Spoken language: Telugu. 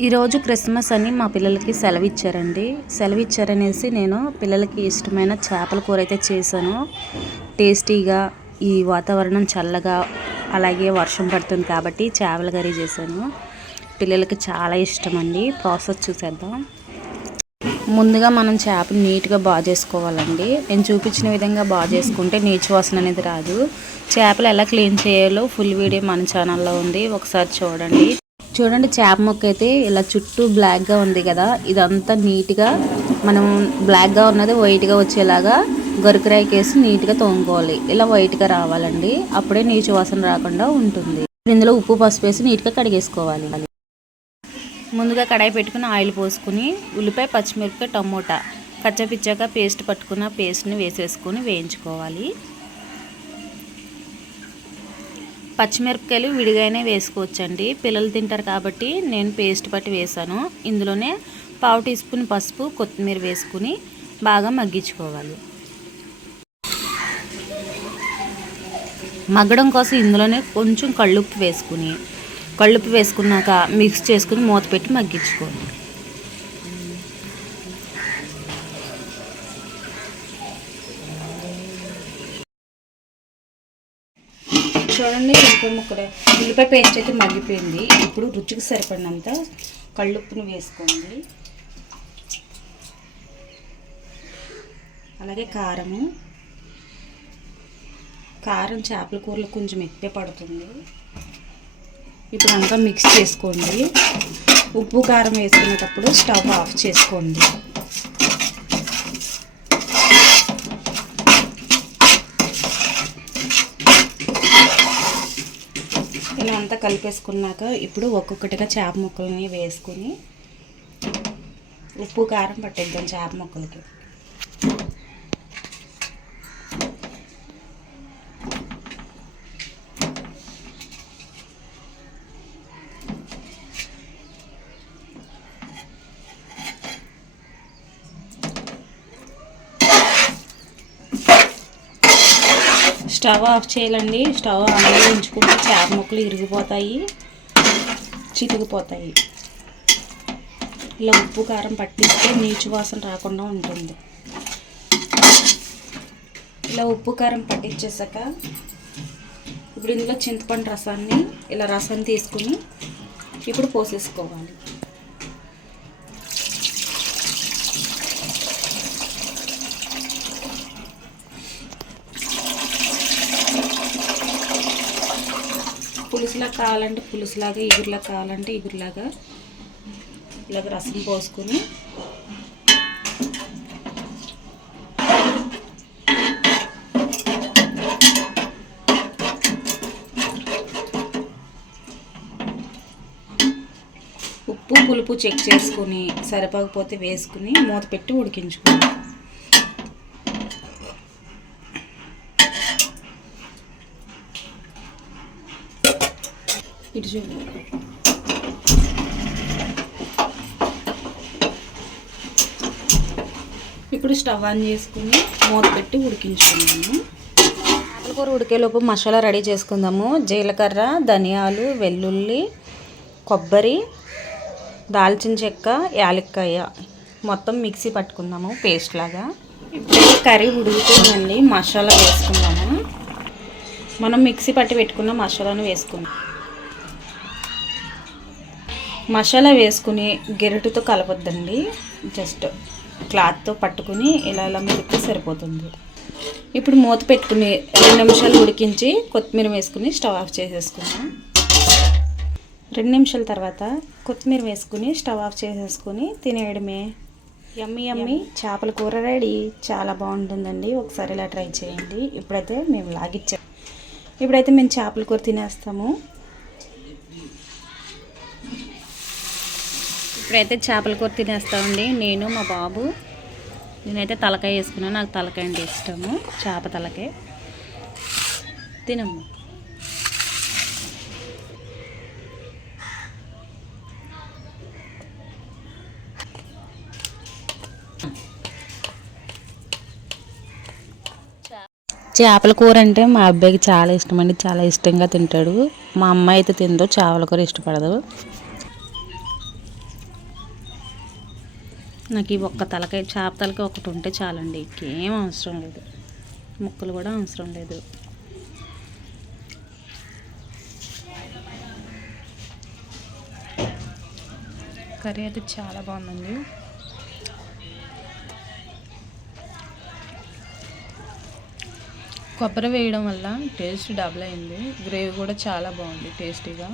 ఈరోజు క్రిస్మస్ అని మా పిల్లలకి సెలవు ఇచ్చారండి. సెలవు ఇచ్చారనేసి నేను పిల్లలకి ఇష్టమైన చేపల కూర అయితే చేశాను. టేస్టీగా, ఈ వాతావరణం చల్లగా, అలాగే వర్షం పడుతుంది కాబట్టి చేపల కర్రీ చేశాను. పిల్లలకి చాలా ఇష్టం అండి. ప్రాసెస్ చూసేద్దాం. ముందుగా మనం చేపలు నీట్గా బాగా చేసుకోవాలండి. నేను చూపించిన విధంగా బాగా చేసుకుంటే నీచు వాసన అనేది రాదు. చేపలు ఎలా క్లీన్ చేయాలో ఫుల్ వీడియో మన ఛానల్లో ఉంది, ఒకసారి చూడండి. చూడండి, చేప ముక్క అయితే ఇలా చుట్టూ బ్లాక్గా ఉంది కదా, ఇదంతా నీట్గా మనం బ్లాక్గా ఉన్నది వైట్గా వచ్చేలాగా గరుకురాయికేసి నీట్గా తోముకోవాలి. ఇలా వైట్గా రావాలండి, అప్పుడే నీచు వాసన రాకుండా ఉంటుంది. ఇందులో ఉప్పు పసుపు వేసి నీట్గా కడిగేసుకోవాలి. ముందుగా కడాయి పెట్టుకుని ఆయిల్ పోసుకుని ఉల్లిపాయ, పచ్చిమిరపకాయ, టమోటా కచ్చపిచ్చాక పేస్ట్ పట్టుకున్న పేస్ట్ని వేసేసుకొని వేయించుకోవాలి. పచ్చిమిరపకాయలు విడిగానే వేసుకోవచ్చండి, పిల్లలు తింటారు కాబట్టి నేను పేస్ట్ పట్టి వేసాను. ఇందులోనే 1/2 టీ స్పూన్ పసుపు, కొత్తిమీర వేసుకుని బాగా మగ్గించుకోవాలి. మగ్గడం కోసం ఇందులోనే కొంచెం కళ్ళుప్పు వేసుకున్నాక మిక్స్ చేసుకుని మూత పెట్టి మగ్గించుకోవాలి. చూడండి, ఉల్లిపాయ పేస్ట్ అయితే మగ్గిపోయింది. ఇప్పుడు రుచికి సరిపడినంత కళ్ళుప్పును వేసుకోండి. అలాగే కారం చేపల కూరలో కొంచెం ఎక్కువ పడుతుంది. ఇప్పుడు అంతా మిక్స్ చేసుకోండి. ఉప్పు కారం వేసుకునేటప్పుడు స్టవ్ ఆఫ్ చేసుకోండి. ఇలా అంతా కలిపేసుకున్నాక ఇప్పుడు ఒక్కొక్కటిగా చేప ముక్కలని వేసుకుని ఉప్పు కారం పట్టేద్దాం చేప ముక్కలకి. స్టవ్ ఆఫ్ చేయాలండి. స్టవ్ ఆన్లో ఉంచుకుంటే చేప ముక్కలు ఇరిగిపోతాయి, చితికిపోతాయి. ఇలా ఉప్పు కారం పట్టిస్తే నీచు వాసన రాకుండా ఉంటుంది. ఇలా ఉప్పు కారం పట్టించేసాక ఇప్పుడు ఇందులో చింతపండు రసాన్ని ఇలా రసం తీసుకుని ఇప్పుడు పోసేసుకోవాలి. పులుసులాగా కావాలంటే పులుసులాగా, ఇగురులాగా కావాలంటే ఇగురులాగా ఇలాగ రసం పోసుకొని ఉప్పు పులుపు చెక్ చేసుకుని సరిపోకపోతే వేసుకుని మూత పెట్టి ఉడికించుకోవాలి. ఇటు చూడండి, ఇప్పుడు స్టవ్ ఆన్ చేసుకుని మూత పెట్టి ఉడికించుకున్నాము. చేపల కూర ఉడికేలోపు మసాలా రెడీ చేసుకుందాము. జీలకర్ర, ధనియాలు, వెల్లుల్లి, కొబ్బరి, దాల్చిన చెక్క, యాలక్కాయ మొత్తం మిక్సీ పట్టుకుందాము పేస్ట్ లాగా. ఇప్పుడు కర్రీ ఉడుకుతుందండి, మసాలా వేసుకుందాము. మనం మిక్సీ పట్టి పెట్టుకున్న మసాలాను వేసుకుందాం. మసాలా వేసుకుని గెరటితో కలపొద్దండి, జస్ట్ క్లాత్తో పట్టుకుని ఇలా మెదిపితే సరిపోతుంది. ఇప్పుడు మూత పెట్టుకుని 2 నిమిషాలు ఉడికించి కొత్తిమీర వేసుకుని స్టవ్ ఆఫ్ చేసేసుకున్నాం. 2 నిమిషాల తర్వాత కొత్తిమీర వేసుకుని స్టవ్ ఆఫ్ చేసేసుకుని తినేయడమే. యమ్మీ యమ్మీ చేపల కూర రెడీ. చాలా బాగుంటుందండి, ఒకసారి ఇలా ట్రై చేయండి. ఇప్పుడైతే మేము చేపల కూర తినేస్తాము. ఇప్పుడైతే చేపల కూర తినేస్తామండి, నేను మా బాబు. నేనైతే తలకాయ వేసుకున్నాను, నాకు తలకాయ అంటే ఇష్టము, చేప తలకాయ. తినమ్మా. చేపల కూర అంటే మా అబ్బాయికి చాలా ఇష్టం అండి, చాలా ఇష్టంగా తింటాడు. మా అమ్మాయి అయితే తిందో చేపల కూర ఇష్టపడదు. నాకు ఈ ఒక్క తలకాయ చేప తలకాయ ఒకటి ఉంటే చాలండి, ఇంకేం అవసరం లేదు, ముక్కలు కూడా అవసరం లేదు. కర్రీ అయితే చాలా బాగుందండి. కొబ్బరి వేయడం వల్ల టేస్ట్ డబుల్ అయింది. గ్రేవీ కూడా చాలా బాగుంది, టేస్టీగా.